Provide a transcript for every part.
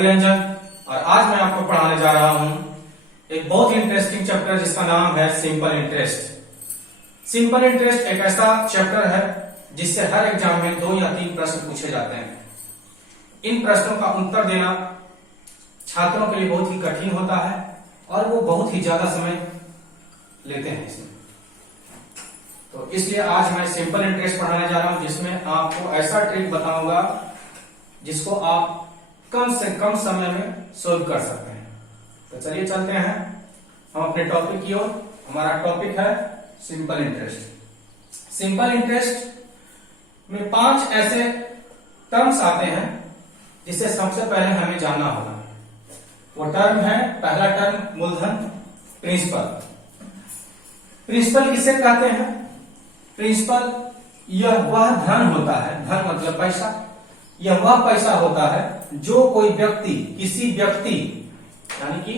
रवि रंजन और आज मैं आपको पढ़ाने जा रहा हूं एक बहुत ही इंटरेस्टिंग चैप्टर जिसका नाम है सिंपल इंटरेस्ट। सिंपल इंटरेस्ट एक ऐसा चैप्टर है जिससे हर एग्जाम में 2 या 3 प्रश्न पूछे जाते हैं। इन प्रश्नों का उत्तर देना छात्रों के लिए बहुत ही कठिन होता है और वो बहुत ही ज्यादा समय लेते हैं इसमें। तो इसलिए आज मैं सिंपल इंटरेस्ट पढ़ाने जा रहा हूं जिसमें आपको ऐसा ट्रिक बताऊंगा जिसको आप कम से कम समय में सोल्व कर सकते हैं। तो चलिए चलते हैं हम अपने टॉपिक की ओर। हमारा टॉपिक है सिंपल इंटरेस्ट। सिंपल इंटरेस्ट में 5 ऐसे टर्म्स आते हैं जिसे सबसे पहले हमें जानना होगा। वो टर्म है, पहला टर्म मूलधन, प्रिंसिपल। प्रिंसिपल किसे कहते हैं? प्रिंसिपल यह वह धन होता है, धन मतलब पैसा, यह वह पैसा होता है जो कोई व्यक्ति, किसी व्यक्ति, यानी कि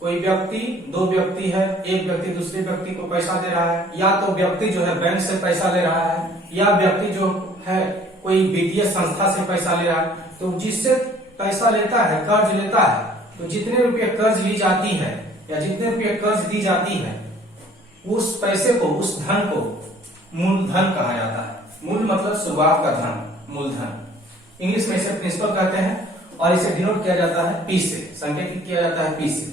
कोई व्यक्ति, 2 व्यक्ति है, एक व्यक्ति दूसरे व्यक्ति को पैसा दे रहा है, या तो व्यक्ति जो है बैंक से पैसा ले रहा है, या व्यक्ति जो है कोई वित्तीय संस्था से पैसा ले रहा है। तो जिससे पैसा लेता है, कर्ज लेता है, तो जितने रुपये कर्ज ली जाती है या जितने रुपये कर्ज दी जाती है, उस पैसे को, उस धन को मूलधन कहा जाता है। मूल मतलब शुरुआत का धन, मूलधन। इंग्लिश में इसे प्रिंसिपल कहते हैं और इसे डिनोट किया जाता है पी से, संकेतित किया जाता है पी से।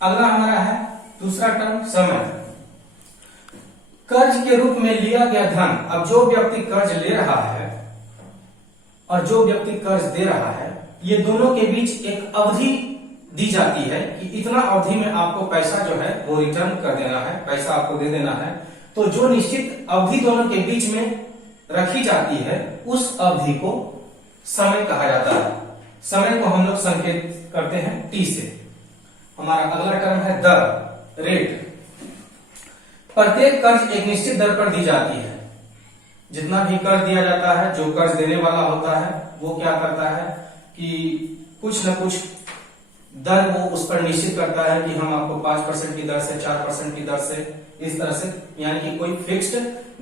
अगला हमारा है दूसरा टर्म समय। कर्ज के रूप में लिया गया धन। अब जो व्यक्ति कर्ज ले रहा है और जो व्यक्ति कर्ज दे रहा है, ये दोनों के बीच एक अवधि दी जाती है कि इतना अवधि में आपको पैसा जो है वो रिटर्न कर देना है, पैसा आपको दे देना है। तो जो निश्चित अवधि दोनों के बीच में रखी जाती है, उस अवधि को समय कहा जाता है। समय को हम लोग संकेत करते हैं टी से। हमारा अगला टर्म है दर, रेट। प्रत्येक कर्ज एक निश्चित दर पर दी जाती है। जितना भी कर्ज दिया जाता है, जो कर्ज देने वाला होता है वो क्या करता है कि कुछ न कुछ दर वो उस पर निश्चित करता है कि हम आपको 5% की दर से, 4% की दर से, इस तरह से, यानी कि कोई फिक्स्ड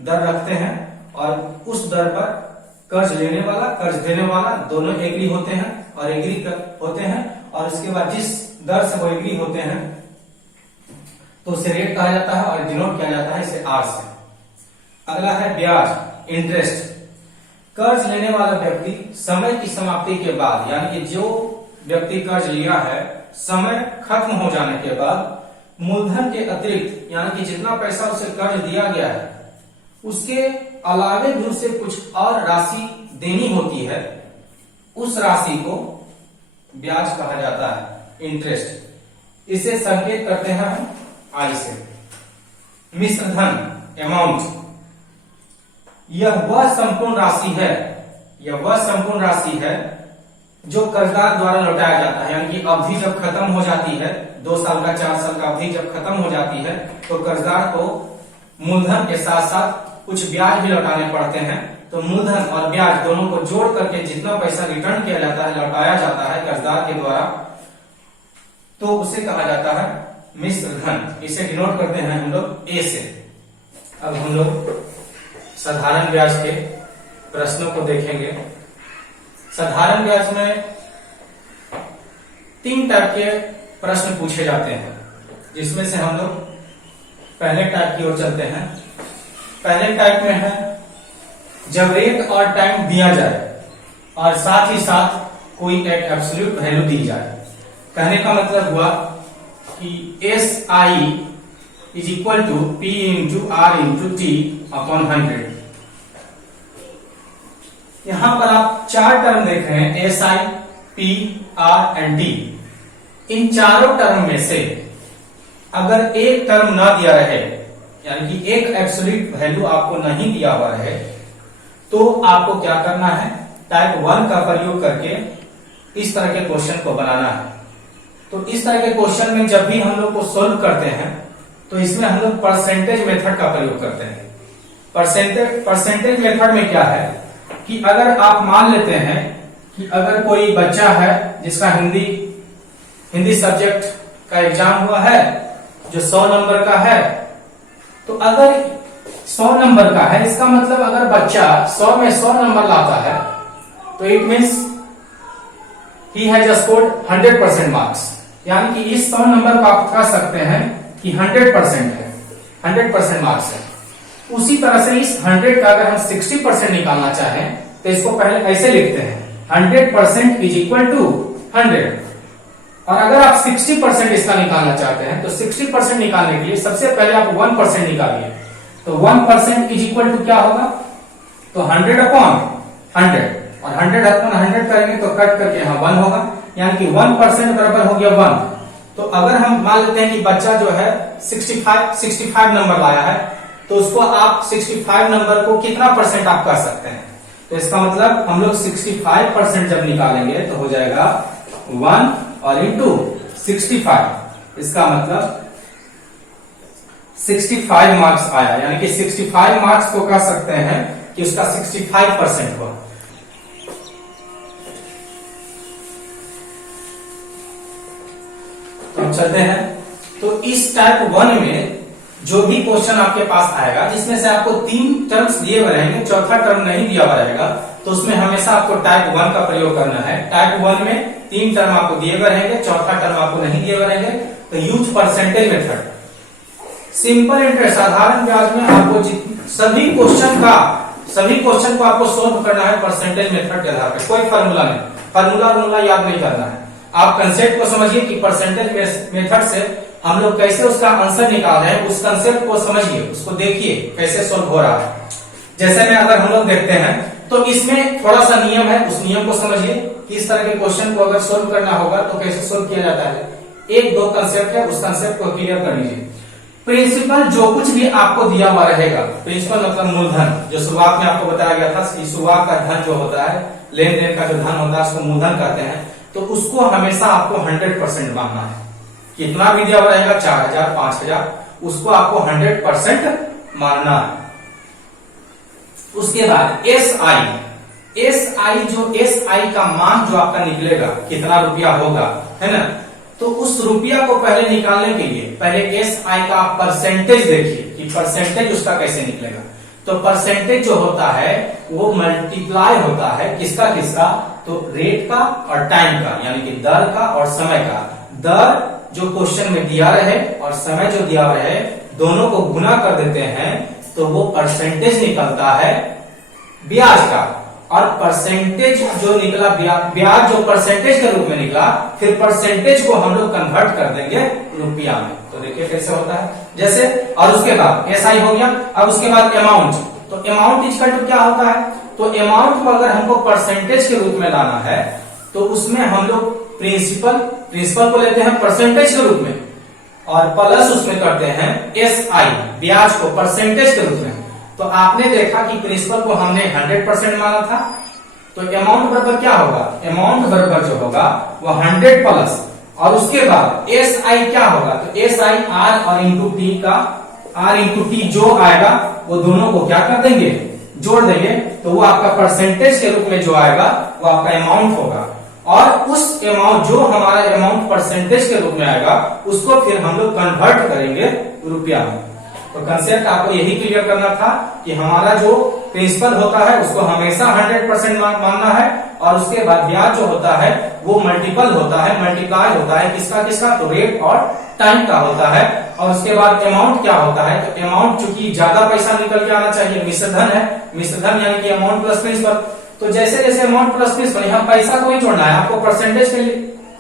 दर रखते हैं और उस दर पर कर्ज लेने वाला, कर्ज देने वाला दोनों एग्री होते हैं और एग्री होते हैं, और उसके बाद जिस दर से वो एग्री होते हैं तो उसे रेट कहा जाता है और डिनोट किया जाता है इसे आर से। अगला है ब्याज, इंटरेस्ट। कर्ज लेने वाला व्यक्ति समय की समाप्ति के बाद, यानी कि जो व्यक्ति कर्ज लिया है, समय खत्म हो जाने के बाद मूलधन के अतिरिक्त, यानी कि जितना पैसा उसे कर्ज दिया गया है उसके अलावे भी उसे कुछ और राशि देनी होती है, उस राशि को ब्याज कहा जाता है, इंटरेस्ट। इसे संकेत करते हैं हम आई से। मिश्र धन, अमाउंट। यह वह संपूर्ण राशि है, यह वह संपूर्ण राशि है जो कर्जदार द्वारा लौटाया जाता है, यानी कि अवधि जब खत्म हो जाती है, 2 साल का, 4 साल का अवधि जब खत्म हो जाती है, तो कर्जदार को मूलधन के साथ साथ कुछ ब्याज भी लौटाने पड़ते हैं। तो मूलधन और ब्याज दोनों को जोड़ करके जितना पैसा रिटर्न किया जाता है, लौटाया जाता है कर्जदार के द्वारा, तो उसे कहा जाता है मिश्र धन। इसे डिनोट करते हैं हम लोग ए से। अब हम लोग साधारण ब्याज के प्रश्नों को देखेंगे। साधारण ब्याज में 3 टाइप के प्रश्न पूछे जाते हैं, जिसमें से हम लोग पहले टाइप की ओर चलते हैं। पहले टाइप में है जब रेट और टाइम दिया जाए और साथ ही साथ कोई एक एब्सोल्यूट वैल्यू दी जाए। कहने का मतलब हुआ कि SI is equal to P into R into T upon 100। यहां पर आप 4 टर्म देख रहे हैं, SI, P, R and T। इन चारों टर्म में से अगर एक टर्म ना दिया रहे, यानी कि एक एब्सोल्यूट वैल्यू आपको नहीं दिया हुआ रहे, तो आपको क्या करना है, टाइप 1 का प्रयोग करके इस तरह के क्वेश्चन को बनाना है। तो इस तरह के क्वेश्चन में जब भी हम लोग को सोल्व करते हैं तो इसमें हम लोग परसेंटेज मेथड का प्रयोग करते हैं। परसेंटेज मेथड में क्या है कि अगर आप मान लेते हैं कि अगर कोई बच्चा है जिसका हिंदी सब्जेक्ट का एग्जाम हुआ है जो 100 नंबर का है, तो अगर 100 नंबर का है, इसका मतलब अगर बच्चा 100 में 100 नंबर लाता है तो it means he has scored 100% marks, यानी कि इस 100 नंबर को आप कह सकते हैं कि 100% है, 100% मार्क्स है। उसी तरह से इस 100 का अगर हम 60% निकालना चाहें तो इसको पहले ऐसे लिखते हैं 100% इज इक्वल टू 100। और अगर आप 60% इसका निकालना चाहते हैं तो 60% निकालने के लिए सबसे पहले आप 1% निकालिए। तो 1% इज इक्वल टू क्या होगा, तो 100 अपॉन 100, और 100 अपॉन 100 करेंगे तो कट करके यहाँ 1 होगा, यानी कि 1% बराबर हो गया 1। तो अगर हम मान लेते हैं कि बच्चा जो है 65 नंबर लाया है, तो उसको आप 65 नंबर को कितना परसेंट आप कह सकते हैं, तो इसका मतलब हम लोग 65% जब निकालेंगे तो हो जाएगा 1 और इंटू 65, इसका मतलब 65 मार्क्स आया, यानी कि 65 मार्क्स को कह सकते हैं कि उसका 65% हुआ। तो हम चलते हैं, तो इस टाइप 1 में जो भी क्वेश्चन आपके पास आएगा जिसमें से आपको 3 टर्म्स दिए हुए रहेंगे, चौथा टर्म नहीं दिया हुआ रहेगा, तो उसमें हमेशा आपको टाइप 1 का प्रयोग करना है। टाइप 1 में 3 टर्म आपको दिए हुए रहेंगे, चौथा टर्म आपको नहीं दिए हुए रहेंगे, तो use percentage method, simple interest, साधारण ब्याज में आपको सभी क्वेश्चन को आपको सोल्व करना है परसेंटेज मेथड के आधार पर, कोई फार्मूला नहीं, फार्मूला याद नहीं करना है। आप कंसेप्ट को समझिए कि परसेंटेज मेथड से हम लोग कैसे उसका आंसर निकाल रहे हैं, उस कंसेप्ट को समझिए, उसको देखिए कैसे सोल्व हो रहा है। जैसे में अगर हम लोग देखते हैं तो इसमें थोड़ा सा नियम है, उस नियम को समझिए कि इस तरह के क्वेश्चन को अगर सोल्व करना होगा तो कैसे सोल्व किया जाता है। 1-2 कंसेप्ट है, उस कंसेप्ट को क्लियर कर लीजिए। प्रिंसिपल जो कुछ भी आपको दिया हुआ रहेगा, प्रिंसिपल मतलब मूलधन, जो शुरुआत में आपको बताया गया था कि शुरुआत का धन जो होता है, लेन देन का जो धन होता है उसको मूलधन कहते हैं, तो उसको हमेशा आपको 100% मानना है। कितना भी दिया हुआ रहेगा 4000, 5000, उसको आपको 100% मानना है। उसके बाद एसआई का मान जो आपका निकलेगा, कितना रुपया होगा, है ना, तो उस रुपया को पहले निकालने के लिए पहले एसआई का आप परसेंटेज देखिए कि परसेंटेज उसका कैसे निकलेगा। तो परसेंटेज जो होता है वो मल्टीप्लाई होता है किसका, तो रेट का और टाइम का, यानी कि दर का और समय का। दर जो क्वेश्चन में दिया रहे और समय जो दिया रहे, दोनों को गुना कर देते हैं तो वो परसेंटेज निकलता है ब्याज का। और परसेंटेज जो निकला, ब्याज जो परसेंटेज के रूप में निकला, फिर परसेंटेज को हम लोग कन्वर्ट कर देंगे रुपया में। तो देखिए कैसे होता है, जैसे, और उसके बाद एसआई हो गया। अब उसके बाद अमाउंट, तो अमाउंट इक्वल टू क्या होता है, तो अमाउंट को अगर हमको परसेंटेज के रूप में लाना है तो उसमें हम लोग प्रिंसिपल को लेते हैं परसेंटेज के रूप में, और प्लस उसमें करते हैं एसआई, ब्याज को परसेंटेज के रूप में। तो आपने देखा कि प्रिंसिपल को हमने 100% माना था, तो अमाउंट बराबर क्या होगा, अमाउंट बराबर जो होगा वो 100 प्लस, और उसके बाद एसआई क्या होगा, तो एसआई आर और इंटू टी का, आर इंटू टी जो आएगा वो दोनों को क्या कर देंगे, जोड़ देंगे, तो वो आपका परसेंटेज के रूप में जो आएगा वो आपका अमाउंट होगा। और उस अमाउंट जो हमारा अमाउंट परसेंटेज के रूप में आएगा उसको फिर हम लोग कन्वर्ट करेंगे रुपया में। तो कंसेप्ट आपको यही क्लियर करना था कि हमारा जो प्रिंसिपल होता है उसको हमेशा 100% मानना है, और उसके बाद ब्याज जो होता है वो मल्टीपल होता है, मल्टीप्लाई होता है किसका, तो रेट और टाइम का होता है। और उसके बाद अमाउंट क्या होता है, तो अमाउंट चूंकि ज्यादा पैसा निकल के आना चाहिए, मिश्रधन है, मिश्रधन यानी कि अमाउंट प्लस प्रिंसिपल। तो जैसे जैसे अमाउंट प्लस प्रिंसिपल, यहाँ पैसा को ही जोड़ना है, आपको परसेंटेज के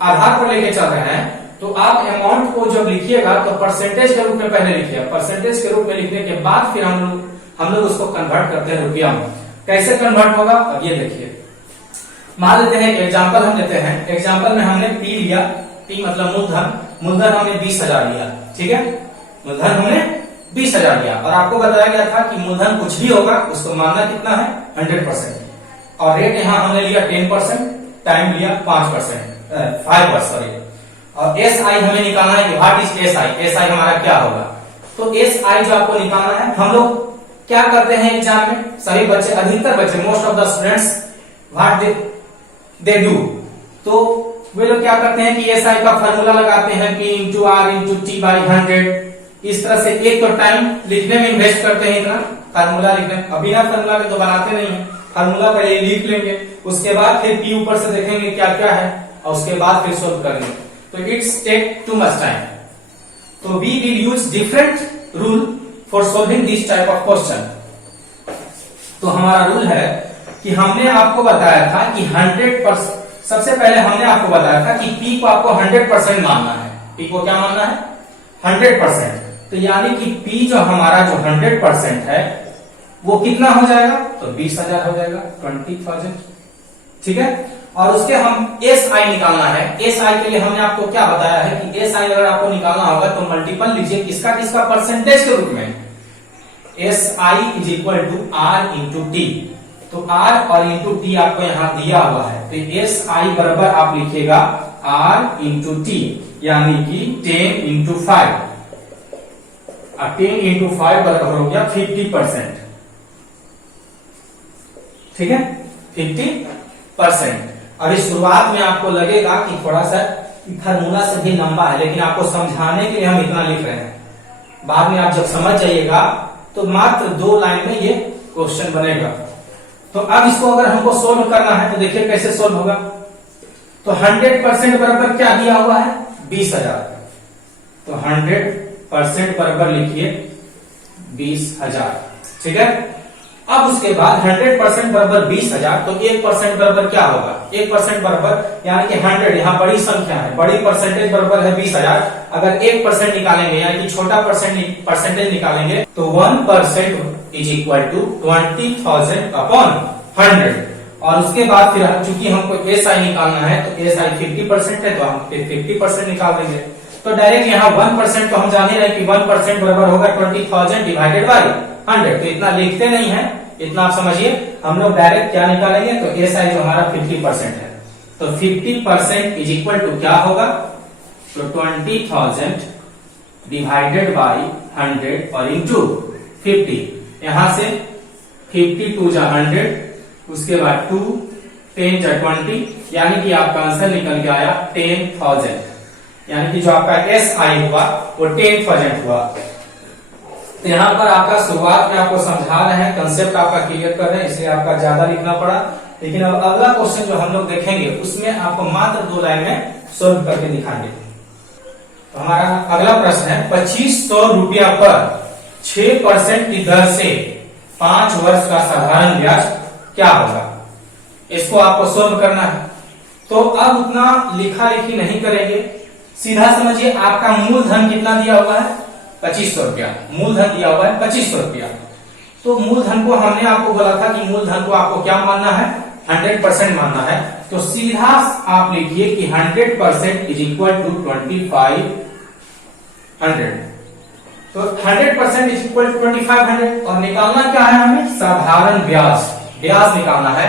आधार पर लेके चल रहे हैं, तो आप अमाउंट को जब लिखिएगा तो परसेंटेज के रूप में पहले लिखिए, परसेंटेज के रूप में लिखने के बाद फिर हम लोग उसको कन्वर्ट करते हैं रुपया में। कैसे कन्वर्ट होगा, अब ये देखिए, मान लेते हैं एग्जांपल हम लेते हैं, एग्जांपल में हमने पी लिया, पी मतलब मूलधन हमने 20,000 लिया, ठीक है, मूलधन हमने 20,000 लिया, और आपको बताया गया था कि मूलधन कुछ भी होगा उसको मानना कितना है, 100%, और रेट यहाँ हमने लिया 10%, टाइम लिया 5%, सॉरी, और एस आई हमें निकालना है कि what is S I, S I हमारा क्या होगा। तो एस आई जो आपको निकालना है, हम लोग क्या करते हैं एग्जाम में, सभी बच्चे, अधिकतर बच्चे, most of the students what they do, तो वे लोग क्या करते हैं कि एस आई का फॉर्मूला लगाते हैं P into r into t by 100। इस तरह से एक तो टाइम लिखने में इन्वेस्ट करते हैं, इतना फार्मूला लिखने, अभी ना फार्मूला के तो बनाते नहीं है, फार्मूला पहले लिख लेंगे, उसके बाद फिर P ऊपर से देखेंगे क्या क्या है, और उसके बाद फिर सोल्व करनी, तो it's take too much time. तो we will use different rule for solving this type of question. तो हमारा रूल है कि हमने आपको बताया था कि 100%, सबसे पहले हमने आपको बताया था कि P को आपको 100% मानना है। P को क्या मानना है? 100%। तो यानी कि P जो हमारा जो 100% है वो कितना हो जाएगा? तो 20,000 हो जाएगा, 20,000। ठीक है। और उसके हम SI निकालना है। SI के लिए हमने आपको क्या बताया है कि SI अगर आपको निकालना होगा तो मल्टीपल लीजिए किसका किसका परसेंटेज के रूप में। SI is equal to R into t. तो R और इंटू टी आपको यहां दिया हुआ है, तो SI बराबर आप लिखिएगा R इंटू टी, यानी कि 10 इंटू 5, 10 इंटू 5 बराबर हो गया 50%। ठीक है, 50%। अभी शुरुआत में आपको लगेगा कि थोड़ा सा फार्मूला से भी लंबा है, लेकिन आपको समझाने के लिए हम इतना लिख रहे हैं। बाद में आप जब समझ जाइएगा तो मात्र 2 लाइन में ये क्वेश्चन बनेगा। तो अब इसको अगर हमको सोल्व करना है तो देखिए कैसे सोल्व होगा। तो 100% बराबर क्या दिया हुआ है? 20,000। तो 100% बराबर लिखिए 20,000। ठीक है। अब उसके बाद 100% बराबर 20,000, तो 1% बराबर क्या होगा? 1% बराबर यानी कि 100 यहाँ बड़ी संख्या है, बड़ी परसेंटेज बराबर है 20,000। अगर 1% निकालेंगे यानी कि छोटा परसेंटेज निकालेंगे तो 1% इज इक्वल टू 20,000 अपॉन 100। और उसके बाद फिर चूंकि हमको SI निकालना है तो SI 50% है, तो हम 50% निकाल देंगे। तो डायरेक्ट यहाँ 1% तो हम जाने रहे कि 1% बराबर होगा 20,000 डिवाइडेड बाई 100। तो इतना लिखते नहीं है, इतना आप समझिए। हम लोग डायरेक्ट क्या निकालेंगे? तो SI जो हमारा 50% है, तो 50% इज इक्वल टू क्या होगा? तो 20,000 डिवाइडेड बाई 100 और इंटू 50। यहां से 52 जा 100, उसके बाद 2, 10 जा 20, यानी कि आपका आंसर निकल के आया 10,000। यानी कि जो आपका SI हुआ वो 10,000 हुआ। तो यहां पर आपका शुरुआत में आपको समझा रहे हैं, कंसेप्ट आपका क्लियर कर रहे हैं, इसलिए आपका ज्यादा लिखना पड़ा। लेकिन अब अगला क्वेश्चन जो हम लोग देखेंगे उसमें आपको मात्र 2 लाइन में सोल्व करके दिखाएंगे। तो हमारा अगला प्रश्न है 2500 रुपया पर 6% की दर से 5 वर्ष का साधारण ब्याज क्या होगा? इसको आपको सोल्व करना है। तो अब उतना लिखा लिखी नहीं करेंगे, सीधा समझिए। आपका मूलधन कितना दिया हुआ है? 2500 रुपया मूलधन दिया हुआ है, 2500 रुपया। तो मूलधन को हमने आपको बोला था कि मूलधन को आपको क्या मानना है? 100% मानना है। तो सीधा आप लिखिए कि 100% इज इक्वल टू 2500। तो 100% इज इक्वल टू 2500 और निकालना क्या है हमें? साधारण ब्याज, ब्याज निकालना है।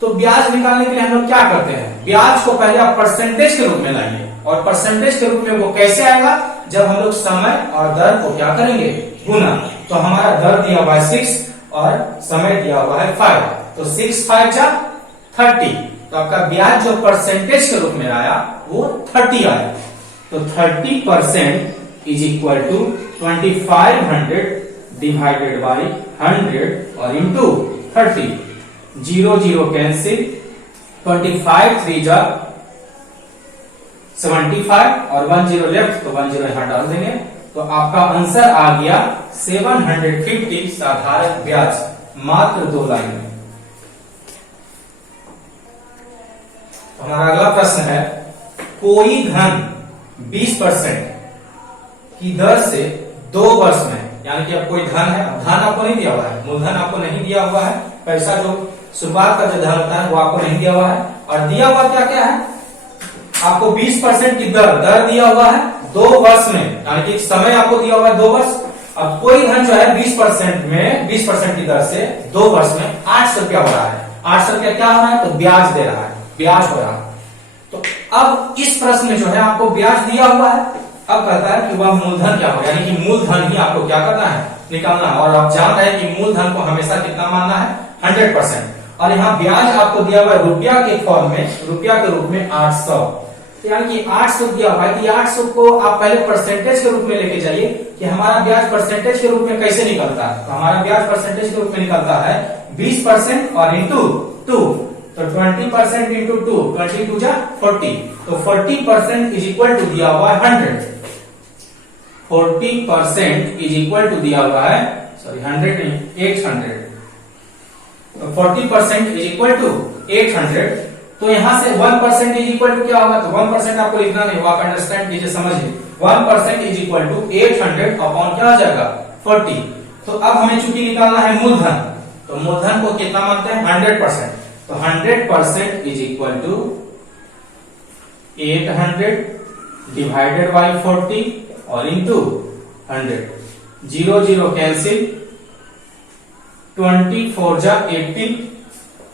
तो ब्याज निकालने के लिए हम लोग क्या करते हैं? ब्याज को पहले आप परसेंटेज के रूप में लाएंगे, और परसेंटेज के रूप में वो कैसे आएगा? जब हम लोग समय और दर को क्या करेंगे? गुना। तो हमारा दर दिया हुआ है 6 और समय दिया हुआ है 5, तो 6 5 जा 30। तो आपका ब्याज जो परसेंटेज के रूप में आया वो 30 आया। तो 30% is equal to 2500 divided by 100 और इंटू 30। 0 0 कैंसिल, 25 3 जा 75 और 1 0 लेफ्ट, तो 1 0 यहां डाल देंगे। तो आपका आंसर आ गया 750 साधारण ब्याज, मात्र 2 लाइन में। तो हमारा अगला प्रश्न है कोई धन 20% की दर से 2 वर्ष में, यानी कि अब कोई धन है, धन आपको नहीं दिया हुआ है, मूलधन आपको नहीं दिया हुआ है, पैसा जो शुरुआत का जो धन होता है वो आपको नहीं दिया हुआ है। और दिया हुआ क्या क्या है? आपको 20% की दर दिया हुआ है 2 वर्ष में, यानी कि समय आपको दिया हुआ है 2 वर्ष। अब कोई धन जो है 20% में 20% की दर से 2 वर्ष में 800 रुपया हो रहा है। 800 रुपया क्या हो रहा है? तो ब्याज दे रहा है, ब्याज हो रहा है। तो अब इस प्रश्न में जो है आपको ब्याज दिया हुआ है, अब कहता है कि वह मूलधन क्या हो, यानी कि मूलधन ही आपको क्या करना है? निकालना है। और आप जान रहे हैं कि मूलधन को हमेशा कितना मानना है? 100%। और यहाँ ब्याज आपको दिया हुआ है रुपया के फॉर्म में, रुपया के रूप में 800, यानी कि 800 दिया हुआ है। कि 800 को आप पहले परसेंटेज के रूप में लेके जाइए कि हमारा ब्याज परसेंटेज के रूप में कैसे निकलता है। तो हमारा ब्याज परसेंटेज के रूप में निकलता है 20% और इंटू 2, तो 20% इंटू 2, 22 जा 40, तो 40% इज इक्वल टू दिया हुआ है 100। 40% इज इक्वल टू दिया हुआ है, सॉरी 100 नहीं 800, तो 40% इज इक्वल टू 800। तो यहां से 1% इज इक्वल टू क्या होगा, तो 1% आपको लिखना नहीं होगा, आप अंडरस्टैंड कीजिए, समझिए। 1% इज इक्वल टू 800 अपॉन क्या हो जाएगा 40। तो अब हमें चूंकि निकालना है मूलधन, तो मूलधन को कितना मानते हैं 100%, तो 100% is equal to 800 divided by 40 और इंटू 100, 0 0 कैंसिल, 24 जा 80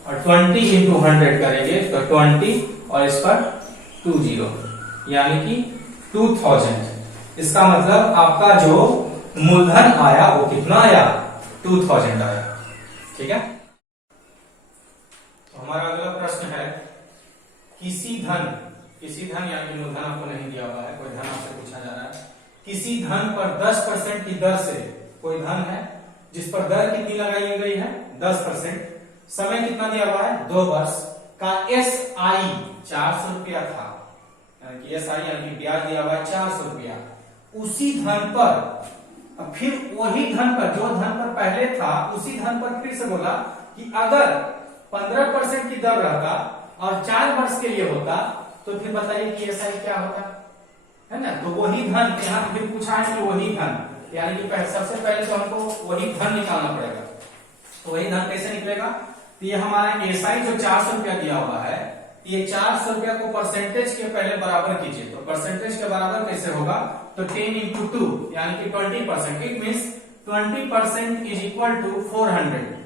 और 20 इंटू 100 करेंगे तो 20 और इस पर 20, यानी कि 2000। इसका मतलब आपका जो मूलधन आया वो कितना आया 2000 आया। ठीक है, तो हमारा अगला प्रश्न है, किसी धन यानी मूलधन आपको नहीं दिया हुआ है, कोई धन आपसे पूछा जा रहा है। किसी धन पर 10% की दर से, कोई धन है जिस पर दर कितनी लगाई गई है 10%, समय कितना दिया हुआ है 2 वर्ष का, SI 400 रुपया था, यानी कि SI यानी कि ब्याज दिया हुआ है 400 रुपया। उसी धन पर फिर वही धन पर, जो धन पर पहले था उसी धन पर फिर से बोला कि अगर 15% की दर रहता और 4 वर्ष के लिए होता तो फिर बताइए कि SI क्या होता है ना। तो वही धन यहाँ फिर पूछा है कि वही धन, यानी कि सबसे पहले तो हमको वही धन निकालना पड़ेगा। तो वही धन कैसे निकलेगा, तो ये हमारा SI जो 400 रुपया दिया हुआ है, ये 400 रुपया को परसेंटेज के पहले बराबर कीजिए। तो परसेंटेज के बराबर कैसे होगा, तो 10 इंटू 2 यानी कि 20%, it means 20% is equal to 400।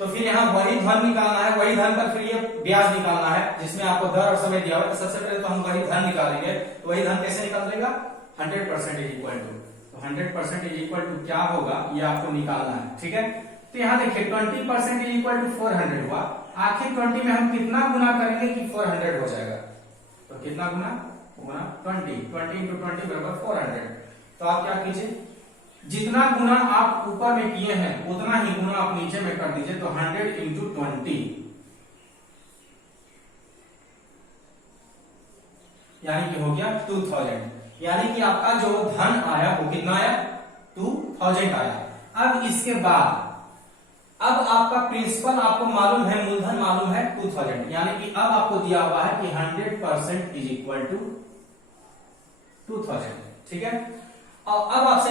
तो फिर यहाँ वही धन निकालना है, वही धन पर फिर ये ब्याज निकालना है जिसमें आपको दर और समय दिया हुआ है। तो सबसे पहले तो हम वही धन निकालेंगे, तो वही धन कैसे निकालेगा 100% इज इक्वल टू, तो 100% इज इक्वल टू क्या होगा ये आपको निकालना है। ठीक है, तो यहाँ देखिए 20% इज इक्वल टू 400 हुआ, आखिर 20 में हम कितना गुना करेंगे कि 400 हो जाएगा, तो कितना गुना 20 इंटू 20 बराबर 400। तो आप क्या कीजिए, जितना गुना आप ऊपर में किए हैं उतना ही गुना आप नीचे में कर दीजिए, तो 100 इंटू 20 यानी कि हो गया 2000, यानी कि आपका जो धन आया वो कितना आया 2000 आया। अब इसके बाद अब आपका प्रिंसिपल आपको मालूम है, मूलधन मालूम है 2000, यानी कि अब आपको दिया हुआ है कि 100% इज इक्वल टू 2000। ठीक है, और अब आपसे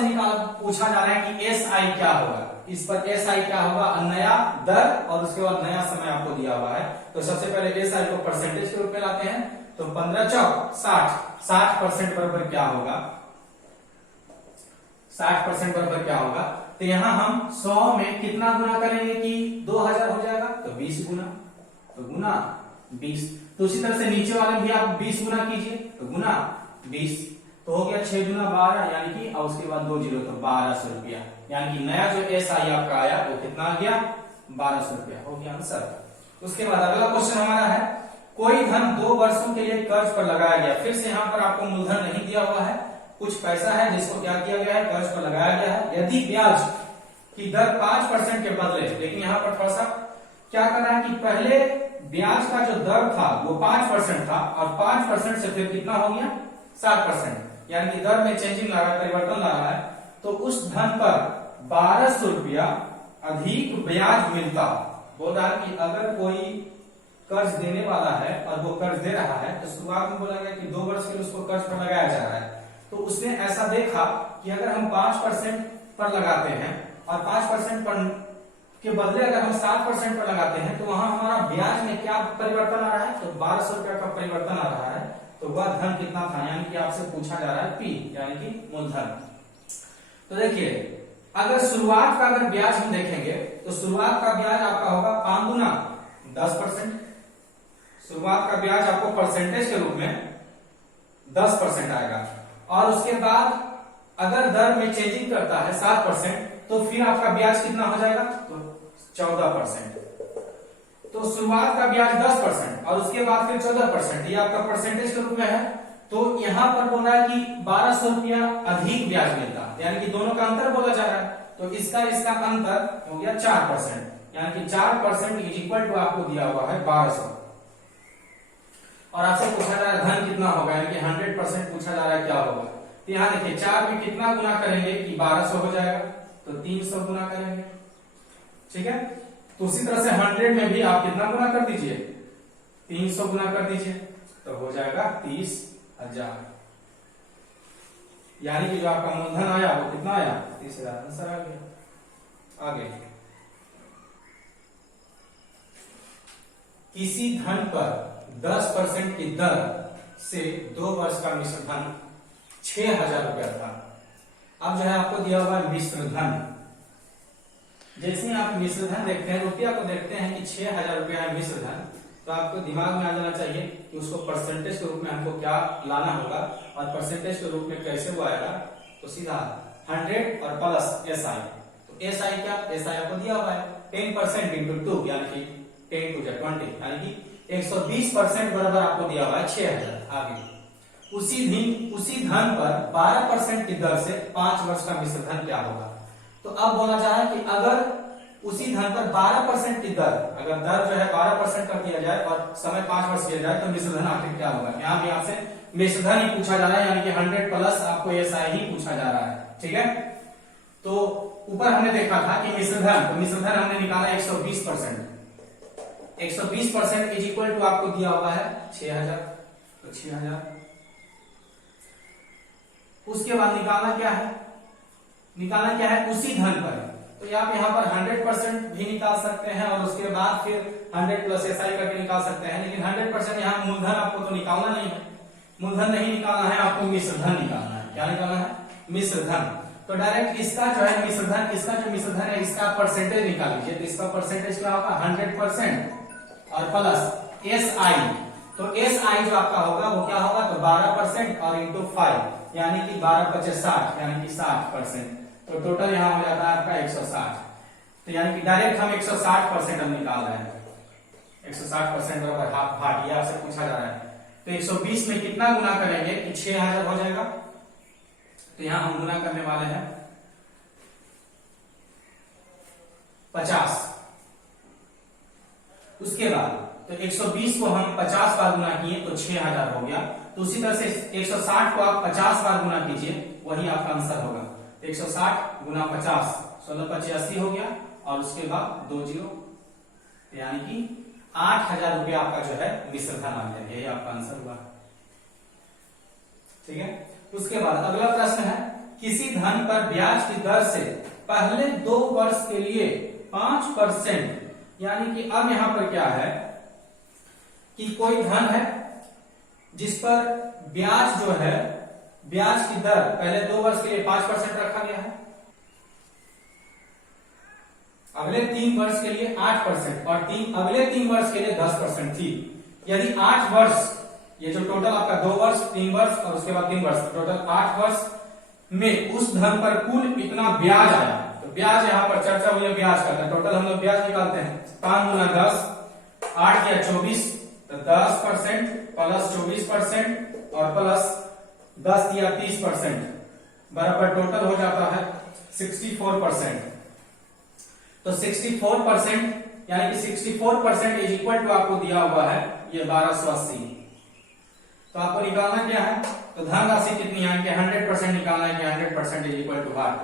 पूछा जा रहा है कि SI क्या होगा, इस पर SI क्या होगा, नया दर और उसके बाद नया समय आपको दिया हुआ है। तो सबसे पहले SI को परसेंटेज के रूप में लाते हैं, तो 15 चौक 60% बराबर क्या होगा, 60% बराबर क्या होगा, तो यहां हम 100 में कितना गुना करेंगे कि 2000 हो जाएगा, तो 20 गुना, तो गुना 20। तो उसी तरह से नीचे वाले भी आप 20 गुना कीजिए, तो गुना 20, तो हो गया 6 गुना 12, यानी कि और उसके बाद 2 जीरो, तो 1200 रुपया, यानी कि नया जो SI आपका आया वो कितना आ गया 1200 रुपया, हो गया आंसर। उसके बाद अगला क्वेश्चन हमारा है, कोई धन 2 वर्षों के लिए कर्ज पर लगाया गया। फिर से यहाँ पर आपको मूलधन नहीं दिया हुआ है, कुछ पैसा है जिसको क्या किया गया है कर्ज पर लगाया गया है। यदि ब्याज की दर 5% के बदले, लेकिन यहाँ पर थोड़ा सा क्या करना है कि पहले ब्याज का जो दर था वो 5% था और 5% से फिर कितना हो गया 7%, यानी कि दर में चेंजिंग ला रहा है, परिवर्तन ला रहा है। तो उस धन पर 1200 रुपया अधिक ब्याज मिलता। बोल रहा है कि अगर कोई कर्ज देने वाला है और वो कर्ज दे रहा है, तो शुरुआत में बोला गया कि 2 वर्ष के लिए उसको कर्ज पर लगाया जा रहा है। तो उसने ऐसा देखा कि अगर हम 5% पर लगाते हैं और 5% पर के बदले अगर हम 7% पर लगाते हैं, तो वहां हमारा ब्याज में क्या परिवर्तन आ रहा है, तो 1200 रुपया का परिवर्तन आ रहा है। तो वह धन कितना था, यानी कि आपसे पूछा जा रहा है P, यानी कि मूलधन। तो देखिए अगर शुरुआत का अगर ब्याज हम देखेंगे तो शुरुआत का ब्याज आपका होगा 5 गुना 10%। शुरुआत का ब्याज आपको परसेंटेज के रूप में 10% आएगा, और उसके बाद अगर दर में चेंजिंग करता है 7%, तो फिर आपका ब्याज कितना हो जाएगा, तो 14%। तो शुरुआत का ब्याज 10% और उसके बाद फिर 14%, ये आपका परसेंटेज के रूप में है। तो यहां पर बोल रहा है कि 1200 रुपया अधिक ब्याज मिलता, यानी कि दोनों का अंतर बोला जा रहा है। तो इसका अंतर हो गया 4%, यानी कि 4% इज इक्वल टू आपको दिया हुआ है 1200। और आपसे पूछा जा रहा है धन कितना होगा, यानी कि 100% पूछा जा रहा है क्या होगा। तो यहाँ देखिए 4 में कितना गुना करेंगे कि 1200 हो जाएगा, तो 300 गुना करेंगे, ठीक है। तो उसी तरह से 100 में भी आप कितना गुना कर दीजिए, 300 गुना कर दीजिए, तो हो जाएगा 30,000। यानी कि जो आपका मूलधन आया वो कितना आया, 30,000 आंसर आ गया। आगे, किसी धन पर 10% की दर से 2 वर्ष का मिश्र धन 6,000 रुपया था। अब जो है आपको दिया हुआ है मिश्र धन। जैसे आप मिश्र धन देखते हैं, रुपया को देखते हैं कि 6,000 रुपया है मिश्र धन, तो आपको दिमाग में आ जाना चाहिए कि उसको परसेंटेज के रूप में हमको क्या लाना होगा, और परसेंटेज के रूप में कैसे वो आएगा। तो सीधा 100 और प्लस SI। तो SI क्या, SI आपको दिया हुआ है 10% इंटू 2, यानी कि 10 to 20, यानी कि 120% बराबर आपको दिया हुआ है 6,000। आगे, उसी धन पर 12% की दर से 5 वर्ष का मिश्र धन क्या होगा। तो अब बोला जा रहा है कि अगर उसी धन पर 12% की दर, अगर दर जो है 12% कर दिया जाए और समय 5 वर्ष किया जाए, तो मिश्र धन आखिर क्या होगा। यहाँ भी आपसे मिश्र धन ही पूछा जा रहा है, यानी कि 100 प्लस आपको SI ही पूछा जा रहा है, ठीक है। तो ऊपर हमने देखा था कि मिश्र धन, तो मिश्र धन हमने निकाला 120%। 120% इज इक्वल टू आपको दिया हुआ है 6,000, तो 6,000। उसके बाद निकालना क्या है, उसी धन पर। तो आप यहाँ पर 100% भी निकाल सकते हैं, और उसके बाद फिर 100 प्लस SI करके निकाल सकते हैं। लेकिन 100% यहाँ मूलधन आपको तो निकालना नहीं है, मूलधन नहीं निकालना है, आपको मिश्र धन निकालना है। क्या निकालना है, मिश्र धन। तो डायरेक्ट इसका जो है मिश्र धन, इसका जो मिश्र धन है इसका परसेंटेज निकाल लीजिए। तो इसका परसेंटेज क्या होगा, 100% और प्लस SI। तो SI जो आपका होगा वो क्या होगा, तो 12% और इंटू 5, यानी कि 12×5 60, यानी कि 60%। तो टोटल यहाँ हो जाता है आपका 160। तो यानी कि डायरेक्ट हम 160% हम निकाल रहे हैं। 160% बराबर हाफ भाग, ये आपसे पूछा जा रहा है। तो 120 में कितना गुना करेंगे कि 6,000 हो जाएगा। तो यहां हम गुना करने वाले हैं 50। उसके बाद तो 120 को हम 50 बार गुना किए तो 6,000 हो गया। तो उसी तरह से 160 को आप 50 बार गुना कीजिए, वही आपका आंसर होगा। 160 गुना 50, 16×5 80 हो गया, और उसके बाद 2 जीरो, यानी कि 8,000 रुपया आपका जो है मिश्र धन आ गया। यही आपका आंसर हुआ, ठीक है। उसके बाद अगला प्रश्न है, किसी धन पर ब्याज की दर से पहले 2 वर्ष के लिए 5%, यानी कि अब यहां पर क्या है कि कोई धन है जिस पर ब्याज जो है, ब्याज की दर पहले 2 वर्ष के लिए 5% रखा गया है, अगले 3 वर्ष के लिए 8%, और अगले 3 वर्ष के लिए 10% थी। यदि 8 वर्ष, ये जो टोटल आपका 2 वर्ष, 3 वर्ष और उसके बाद 3 वर्ष, टोटल 8 वर्ष में उस धन पर कुल इतना ब्याज आया। तो ब्याज यहाँ पर चर्चा हुई है ब्याज का, टोटल हम लोग ब्याज निकालते हैं। 5 गुना 10, 8 या 24, तो 10% प्लस 24% और प्लस 10 या 30% बराबर टोटल हो जाता है 64%। तो 64% यानी कि 64% इज इक्वल टू आपको दिया हुआ है ये 1280। तो आपको निकालना क्या है, तो धन राशि कितनी है कि 100% निकालना है कि 100% इज इक्वल टू व्हाट,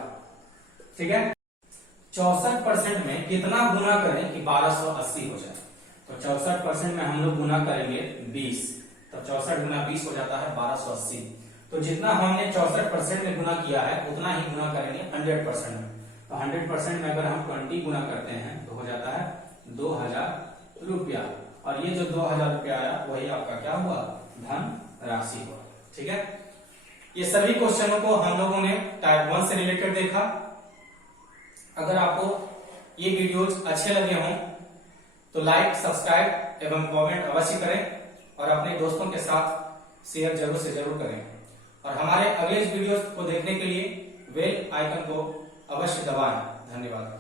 ठीक है। 64% में कितना गुना करें कि 1280 हो जाए। तो 64% में हम लोग गुना करेंगे 20, तो 64 गुना 20 हो जाता है 1280। तो जितना हमने 64% में गुना किया है उतना ही गुना करेंगे 100% में। तो 100% में अगर हम 20 गुना करते हैं तो हो जाता है 2,000 रुपया, और ये जो 2,000 रुपया आया वही आपका क्या हुआ, धन राशि हुआ, ठीक है। ये सभी क्वेश्चनों को हम लोगों ने टाइप 1 से रिलेटेड देखा। अगर आपको ये वीडियोज अच्छे लगे हों तो लाइक, सब्सक्राइब एवं कमेंट अवश्य करें, और अपने दोस्तों के साथ शेयर जरूर से जरूर करें। और हमारे अगले वीडियो को देखने के लिए बेल आइकन को अवश्य दबाएं। धन्यवाद।